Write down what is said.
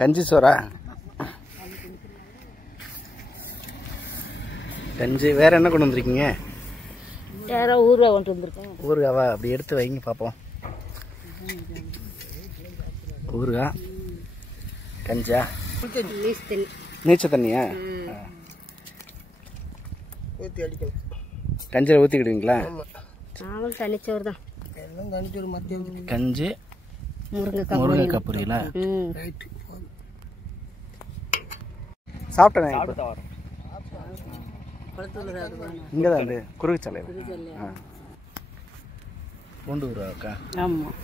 கஞ்சி சோறா? கஞ்சி. வேற என்ன கொண்டு வந்திருக்கீங்க? வேற ஊறுகாய் கொண்டு வந்திருக்கேன். ஊறுகாவா? அப்படி எடுத்து வைங்க பார்ப்போம். ஊறுகாய், கஞ்சா, நீச்ச தண்ணியா? ஊற்றி அடிக்கணும். கஞ்சியில் ஊற்றிக்கிடுவீங்களா? நாங்களும் தனிச்சோறு தான். எல்லாம் தனிச்சோறு மத்திய கஞ்சி, முருங்கைக்காய் பொரியலா? ரைட்டு. சாப்பிட்டேன். இங்கே தான் குறுக்கு சாலை. பூண்டு ஊறுகாக்கா? ஆமாம்.